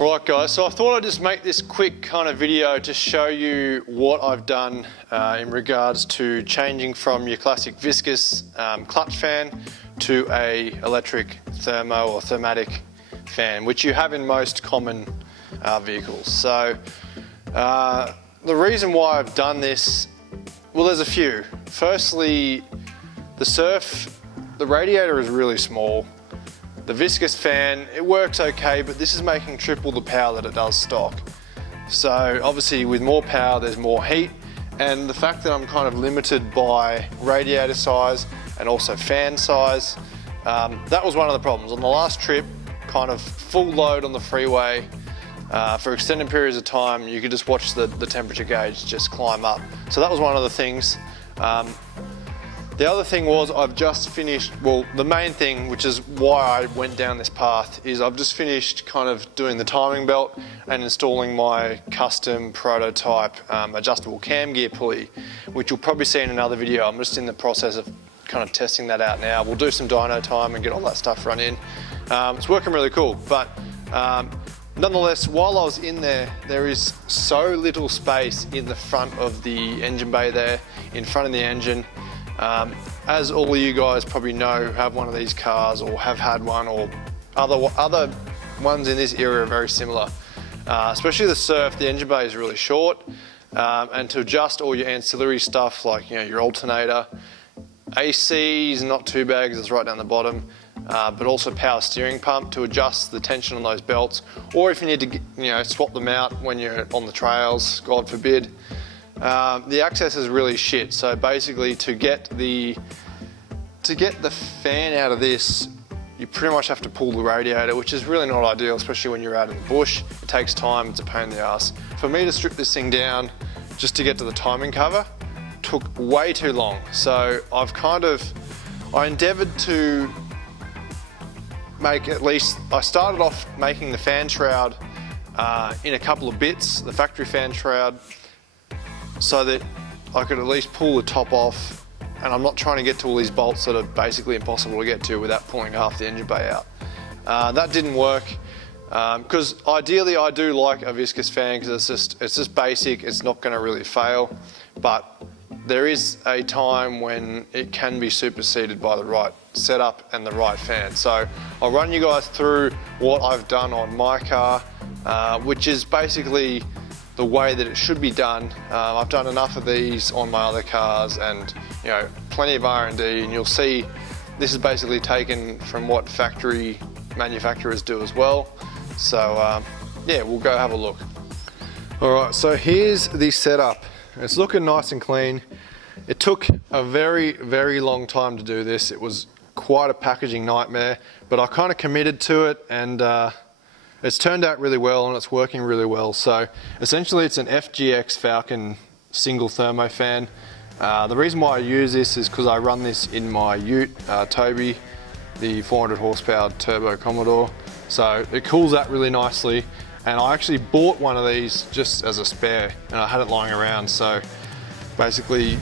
Right guys, so I thought I'd just make this quick kind of video to show you what I've done in regards to changing from your classic viscous clutch fan to a electric thermo or thermatic fan, which you have in most common vehicles. So the reason why I've done this, well, there's a few. Firstly, the Surf, the radiator is really small. The Viscous fan, it works okay, but this is making triple the power that it does stock. So obviously with more power, there's more heat, and the fact that I'm kind of limited by radiator size and also fan size, that was one of the problems. On the last trip, kind of full load on the freeway, for extended periods of time, you could just watch the temperature gauge just climb up. So that was one of the things. The other thing was I've just finished, well, the main thing, which is why I went down this path, is I've just finished kind of doing the timing belt and installing my custom prototype adjustable cam gear pulley, which you'll probably see in another video. I'm just in the process of kind of testing that out now. We'll do some dyno time and get all that stuff run in. It's working really cool, but nonetheless, while I was in there, there is so little space in the front of the engine bay there, in front of the engine. As all of you guys probably know who have one of these cars or have had one, or other ones in this area are very similar. Especially the Surf, the engine bay is really short, and to adjust all your ancillary stuff like your alternator, AC is not too bad because it's right down the bottom, but also power steering pump to adjust the tension on those belts, or if you need to swap them out when you're on the trails, God forbid. The access is really shit, so basically to get the fan out of this, you pretty much have to pull the radiator, which is really not ideal, especially when you're out in the bush. It takes time, it's a pain in the ass. For me to strip this thing down just to get to the timing cover took way too long, so I endeavoured to make I started off making the fan shroud in a couple of bits, the factory fan shroud, so that I could at least pull the top off, and I'm not trying to get to all these bolts that are basically impossible to get to without pulling half the engine bay out. That didn't work, because ideally I do like a viscous fan because it's just basic, it's not going to really fail, but there is a time when it can be superseded by the right setup and the right fan. So I'll run you guys through what I've done on my car, which is basically the way that it should be done. I've done enough of these on my other cars, and plenty of R&D, and you'll see this is basically taken from what factory manufacturers do as well. So yeah, we'll go have a look. All right, so here's the setup. It's looking nice and clean. It took a very, very long time to do this. It was quite a packaging nightmare, but I kind of committed to it, and it's turned out really well and it's working really well. So essentially it's an FGX Falcon single thermo fan. The reason why I use this is because I run this in my ute, Toby, the 400 horsepower turbo Commodore. So it cools that really nicely. And I actually bought one of these just as a spare, and I had it lying around. So basically,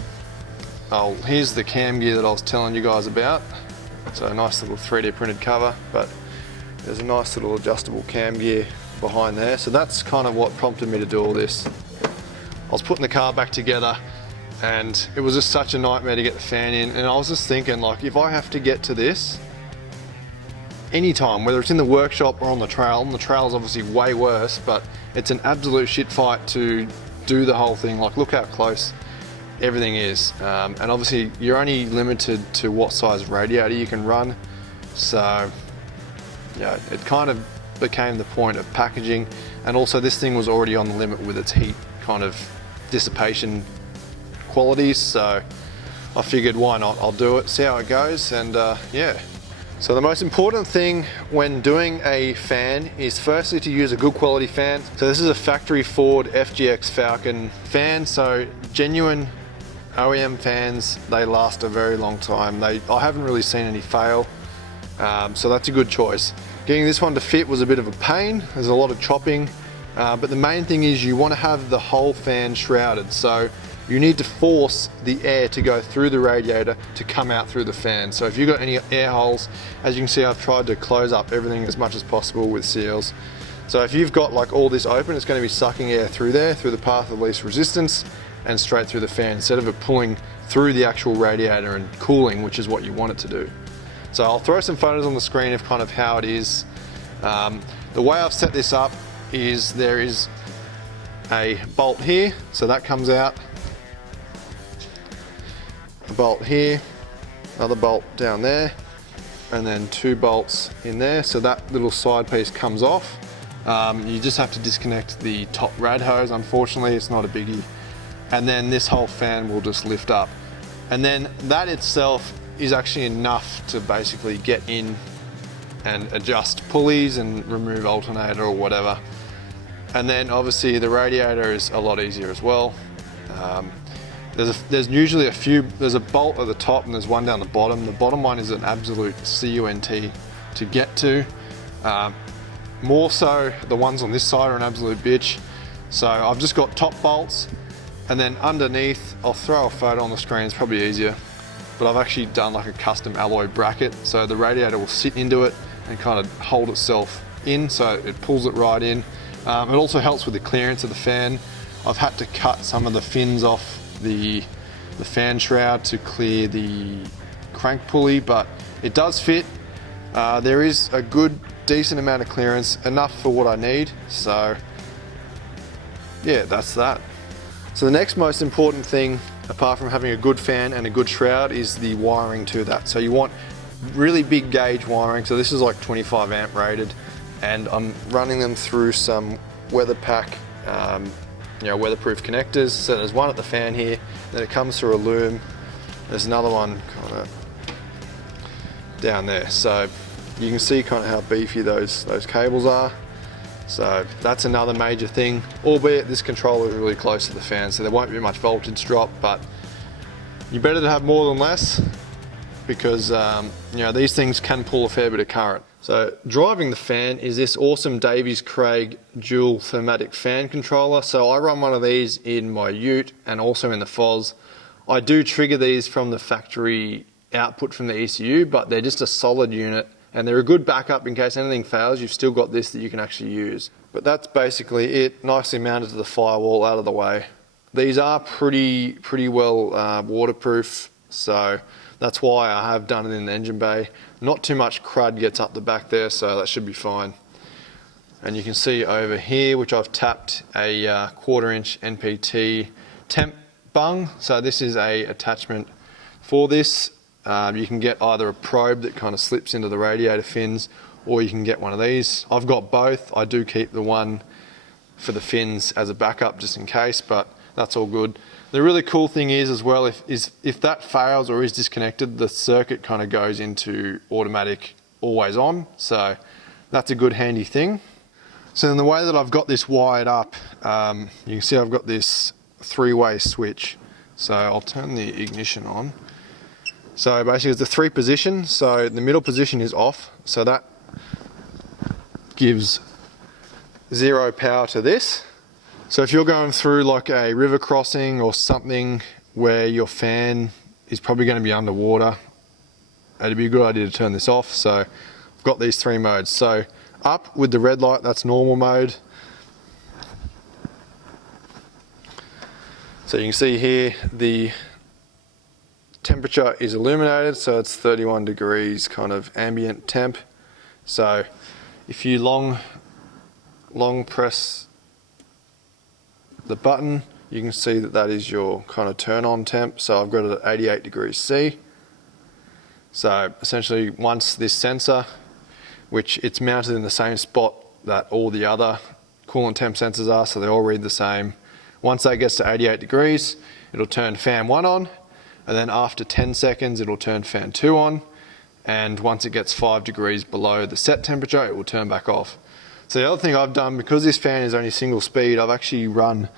here's the cam gear that I was telling you guys about. So a nice little 3D printed cover, but there's a nice little adjustable cam gear behind there. So that's kind of what prompted me to do all this. I was putting the car back together, and it was just such a nightmare to get the fan in. And I was just thinking, like, if I have to get to this anytime, whether it's in the workshop or on the trail is obviously way worse, but it's an absolute shit fight to do the whole thing. Like, look how close everything is. And obviously you're only limited to what size radiator you can run. So yeah, it kind of became the point of packaging, and also this thing was already on the limit with its heat kind of dissipation qualities, so I figured why not, I'll do it, see how it goes, and yeah. So the most important thing when doing a fan is firstly to use a good quality fan. So this is a factory Ford FGX Falcon fan, so genuine OEM fans, they last a very long time. I haven't really seen any fail. So that's a good choice. Getting this one to fit was a bit of a pain. There's a lot of chopping, but the main thing is you want to have the whole fan shrouded. So you need to force the air to go through the radiator to come out through the fan. So if you've got any air holes, as you can see, I've tried to close up everything as much as possible with seals. So if you've got like all this open, it's going to be sucking air through there, through the path of least resistance, and straight through the fan, instead of it pulling through the actual radiator and cooling, which is what you want it to do. So I'll throw some photos on the screen of kind of how it is. The way I've set this up is there is a bolt here, so that comes out, a bolt here, another bolt down there, and then 2 bolts in there, so that little side piece comes off. You just have to disconnect the top rad hose, unfortunately, it's not a biggie. And then this whole fan will just lift up. And then that itself is actually enough to basically get in and adjust pulleys and remove alternator or whatever. And then obviously the radiator is a lot easier as well. There's usually there's a bolt at the top and there's one down the bottom. The bottom one is an absolute CUNT to get to. More so, the ones on this side are an absolute bitch. So I've just got top bolts, and then underneath, I'll throw a photo on the screen, it's probably easier, but I've actually done like a custom alloy bracket, so the radiator will sit into it and kind of hold itself in, so it pulls it right in. It also helps with the clearance of the fan. I've had to cut some of the fins off the fan shroud to clear the crank pulley, but it does fit. There is a decent amount of clearance, enough for what I need, so yeah, that's that. So the next most important thing, apart from having a good fan and a good shroud, is the wiring to that. So you want really big gauge wiring, so this is like 25 amp rated, and I'm running them through some weather pack, weatherproof connectors. So there's one at the fan here, then it comes through a loom, there's another one kind of down there. So you can see kind of how beefy those cables are. So that's another major thing, albeit this controller is really close to the fan, so there won't be much voltage drop, but you better to have more than less, because these things can pull a fair bit of current. So driving the fan is this awesome Davies Craig dual thermatic fan controller. So I run one of these in my ute and also in the FOS. I do trigger these from the factory output from the ECU, but they're just a solid unit, and they're a good backup in case anything fails. You've still got this that you can actually use. But that's basically it, nicely mounted to the firewall, out of the way. These are pretty well waterproof, so that's why I have done it in the engine bay. Not too much crud gets up the back there, so that should be fine. And you can see over here, which I've tapped a 1/4 inch NPT temp bung. So this is a attachment for this. You can get either a probe that kind of slips into the radiator fins, or you can get one of these. I've got both. I do keep the one for the fins as a backup just in case, but that's all good. The really cool thing is as well, if that fails or is disconnected, the circuit kind of goes into automatic always on. So that's a good handy thing. So in the way that I've got this wired up, you can see I've got this 3-way switch. So I'll turn the ignition on. So basically it's the 3 positions. So the middle position is off. So that gives 0 power to this. So if you're going through like a river crossing or something where your fan is probably going to be underwater, it'd be a good idea to turn this off. So I've got these 3 modes. So up with the red light, that's normal mode. So you can see here the temperature is illuminated, so it's 31 degrees kind of ambient temp. So if you long press the button, you can see that that is your kind of turn on temp. So I've got it at 88 degrees C. So essentially once this sensor, which it's mounted in the same spot that all the other coolant temp sensors are, so they all read the same. Once that gets to 88 degrees, it'll turn fan 1 on, and then after 10 seconds it'll turn fan 2 on, and once it gets 5 degrees below the set temperature, it will turn back off. So the other thing I've done, because this fan is only single speed, I've actually run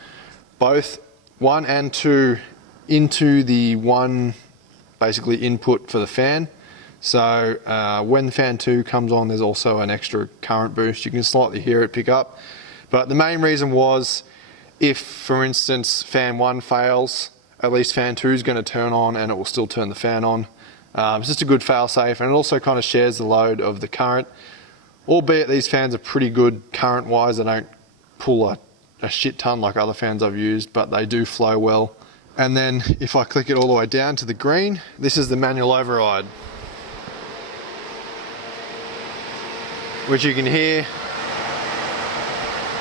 both 1 and 2 into the one basically input for the fan. So when fan 2 comes on, there's also an extra current boost. You can slightly hear it pick up. But the main reason was, if for instance fan 1 fails, at least fan 2 is going to turn on and it will still turn the fan on. It's just a good fail safe, and it also kind of shares the load of the current. albeit these fans are pretty good current wise. They don't pull a shit ton like other fans I've used, but they do flow well. And then if I click it all the way down to the green, this is the manual override, which you can hear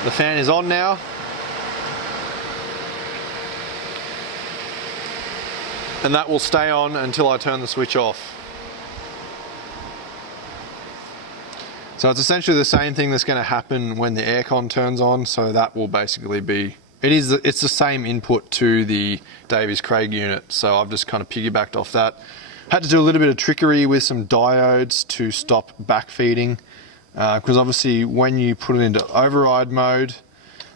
the fan is on now. And that will stay on until I turn the switch off. So it's essentially the same thing that's going to happen when the aircon turns on. So that will basically be, it's the same input to the Davies Craig unit. So I've just kind of piggybacked off that. Had to do a little bit of trickery with some diodes to stop backfeeding. Because obviously when you put it into override mode,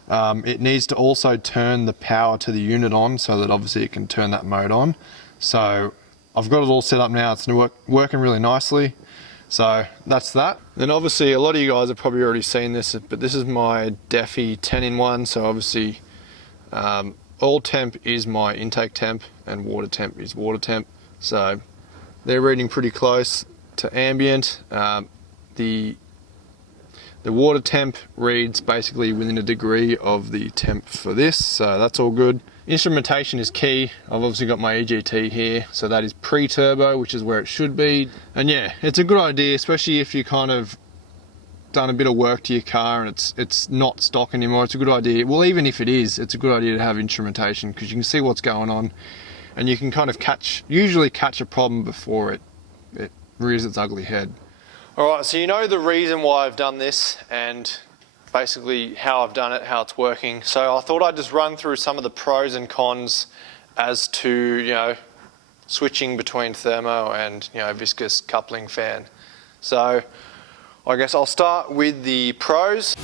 it needs to also turn the power to the unit on so that obviously it can turn that mode on. So I've got it all set up now. It's working really nicely. So that's that. Then obviously a lot of you guys have probably already seen this, but this is my Defi 10-in-1. So obviously all temp is my intake temp and water temp is water temp. So they're reading pretty close to ambient. The water temp reads basically within a degree of the temp for this, so that's all good. Instrumentation is key. I've obviously got my EGT here, so that is pre-turbo, which is where it should be. And yeah, it's a good idea, especially if you kind of done a bit of work to your car and it's not stock anymore. It's a good idea. Well, even if it is, it's a good idea to have instrumentation because you can see what's going on and you can kind of usually catch a problem before it rears its ugly head. Alright, so you know the reason why I've done this and basically how I've done it, how it's working. So I thought I'd just run through some of the pros and cons as to, you know, switching between Thermo and, you know, Viscous coupling fan. So I guess I'll start with the pros.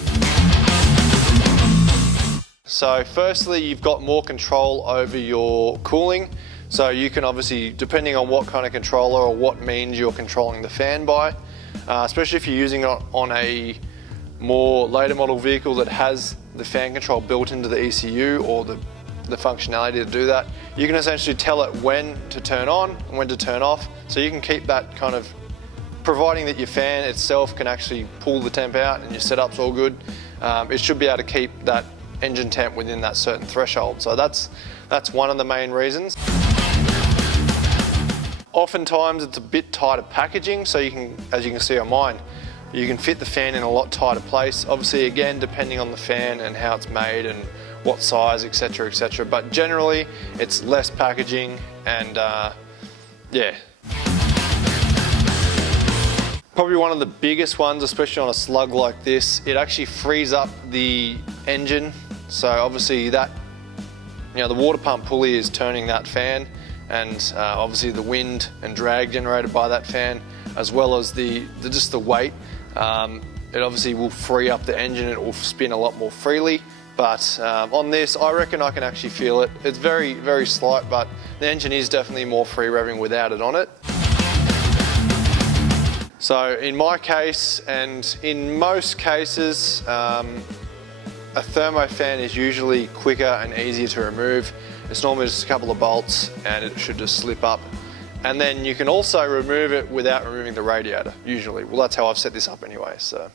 So firstly, you've got more control over your cooling. So you can obviously, depending on what kind of controller or what means you're controlling the fan by, especially if you're using it on a more later model vehicle that has the fan control built into the ECU or the functionality to do that, you can essentially tell it when to turn on and when to turn off. So you can keep that kind of, providing that your fan itself can actually pull the temp out and your setup's all good, it should be able to keep that engine temp within that certain threshold. So that's one of the main reasons. Oftentimes it's a bit tighter packaging, so you can, as you can see on mine, you can fit the fan in a lot tighter place. Obviously, again, depending on the fan and how it's made and what size, etc., etc. But generally, it's less packaging and yeah. Probably one of the biggest ones, especially on a slug like this, it actually frees up the engine. So obviously that, you know, the water pump pulley is turning that fan, and obviously the wind and drag generated by that fan, as well as just the weight, it obviously will free up the engine. It will spin a lot more freely. But on this, I reckon I can actually feel it. It's very, very slight, but the engine is definitely more free revving without it on it. So in my case, and in most cases, a Thermo fan is usually quicker and easier to remove. It's normally just a couple of bolts and it should just slip up. And then you can also remove it without removing the radiator, usually. Well, that's how I've set this up anyway, so.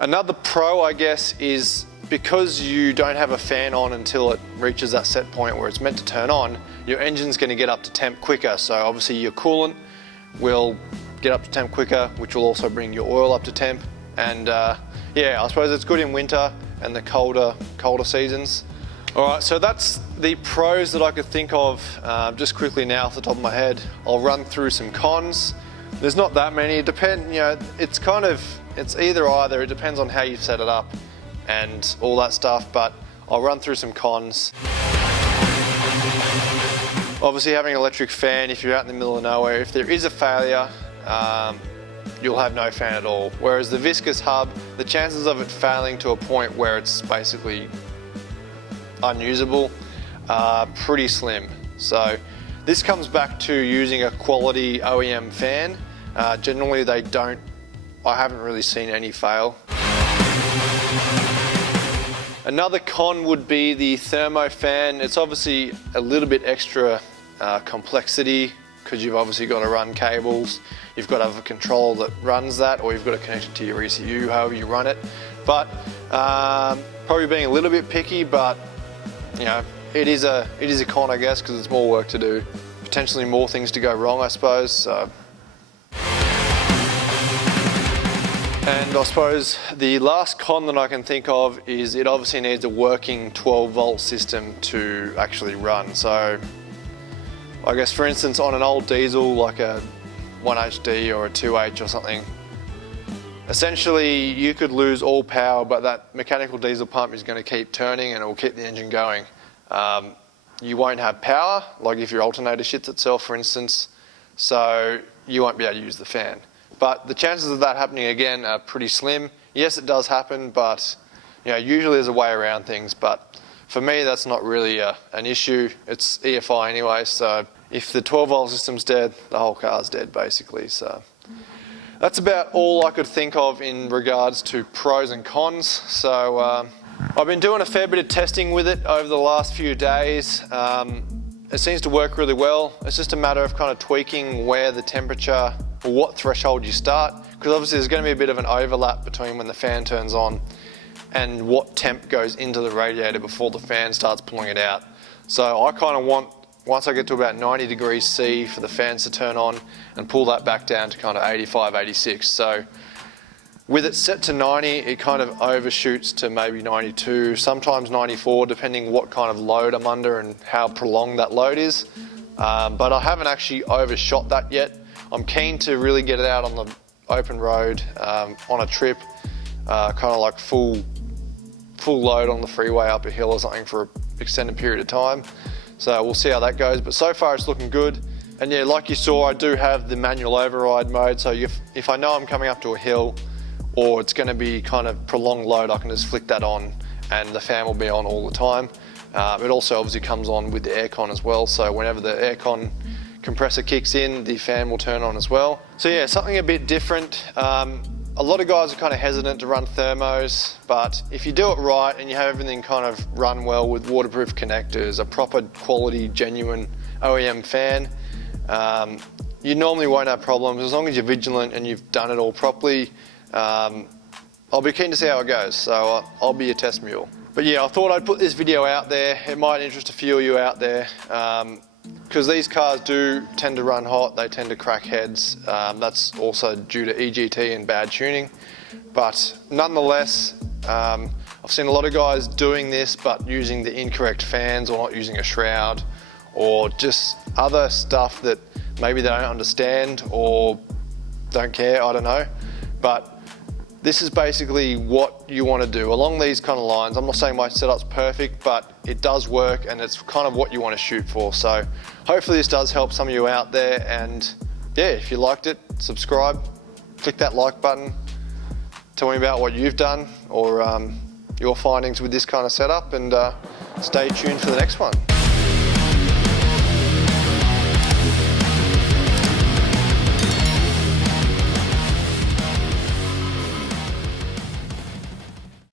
Another pro, I guess, is because you don't have a fan on until it reaches that set point where it's meant to turn on, your engine's gonna get up to temp quicker. So obviously your coolant will get up to temp quicker, which will also bring your oil up to temp. And yeah, I suppose it's good in winter and the colder seasons. All right, so that's the pros that I could think of just quickly now off the top of my head. I'll run through some cons. There's not that many. It depends, you know, it's either either. It depends on how you've set it up and all that stuff, but I'll run through some cons. Obviously having an electric fan, if you're out in the middle of nowhere, if there is a failure, you'll have no fan at all. Whereas the Viscous hub, the chances of it failing to a point where it's basically unusable are pretty slim. So this comes back to using a quality OEM fan. Generally I haven't really seen any fail. Another con would be the Thermo fan. It's obviously a little bit extra complexity because you've obviously got to run cables, you've got to have a controller that runs that, or you've got to connect it to your ECU, however you run it. But probably being a little bit picky, but you know, it is a con, I guess, because it's more work to do, potentially more things to go wrong, I suppose. So. And I suppose the last con that I can think of is it obviously needs a working 12-volt system to actually run. So I guess, for instance, on an old diesel like a 1HD or a 2H or something, essentially you could lose all power, but that mechanical diesel pump is going to keep turning and it will keep the engine going. You won't have power, like if your alternator shits itself, for instance, so you won't be able to use the fan. But the chances of that happening again are pretty slim. Yes, it does happen, but you know, usually there's a way around things. But for me, that's not really an issue. It's EFI anyway, so if the 12-volt system's dead, the whole car's dead, basically. So that's about all I could think of in regards to pros and cons. So I've been doing a fair bit of testing with it over the last few days. It seems to work really well. It's just a matter of kind of tweaking where the temperature or what threshold you start, because obviously there's going to be a bit of an overlap between when the fan turns on and what temp goes into the radiator before the fan starts pulling it out. So I kind of want, once I get to about 90 degrees C, for the fans to turn on and pull that back down to kind of 85, 86. So with it set to 90, it kind of overshoots to maybe 92, sometimes 94, depending what kind of load I'm under and how prolonged that load is. But I haven't actually overshot that yet. I'm keen to really get it out on the open road, on a trip, kind of like full load on the freeway up a hill or something for an extended period of time. So we'll see how that goes, but so far it's looking good. And yeah, like you saw, I do have the manual override mode, so if I know I'm coming up to a hill or it's going to be kind of prolonged load, I can just flick that on and the fan will be on all the time. It also obviously comes on with the aircon as well, so whenever the aircon compressor kicks in, the fan will turn on as well. So yeah, something a bit different. A lot of guys are kind of hesitant to run thermos, but if you do it right and you have everything kind of run well with waterproof connectors, a proper quality, genuine OEM fan, you normally won't have problems as long as you're vigilant and you've done it all properly. I'll be keen to see how it goes, so I'll be a test mule. But yeah, I thought I'd put this video out there. It might interest a few of you out there. Because these cars do tend to run hot, they tend to crack heads. That's also due to EGT and bad tuning. But nonetheless, I've seen a lot of guys doing this but using the incorrect fans or not using a shroud or just other stuff that maybe they don't understand or don't care, I don't know. But this is basically what you want to do along these kind of lines. I'm not saying my setup's perfect, but it does work and it's kind of what you want to shoot for. So hopefully this does help some of you out there, and yeah, if you liked it, subscribe, click that like button, tell me about what you've done or your findings with this kind of setup, and stay tuned for the next one.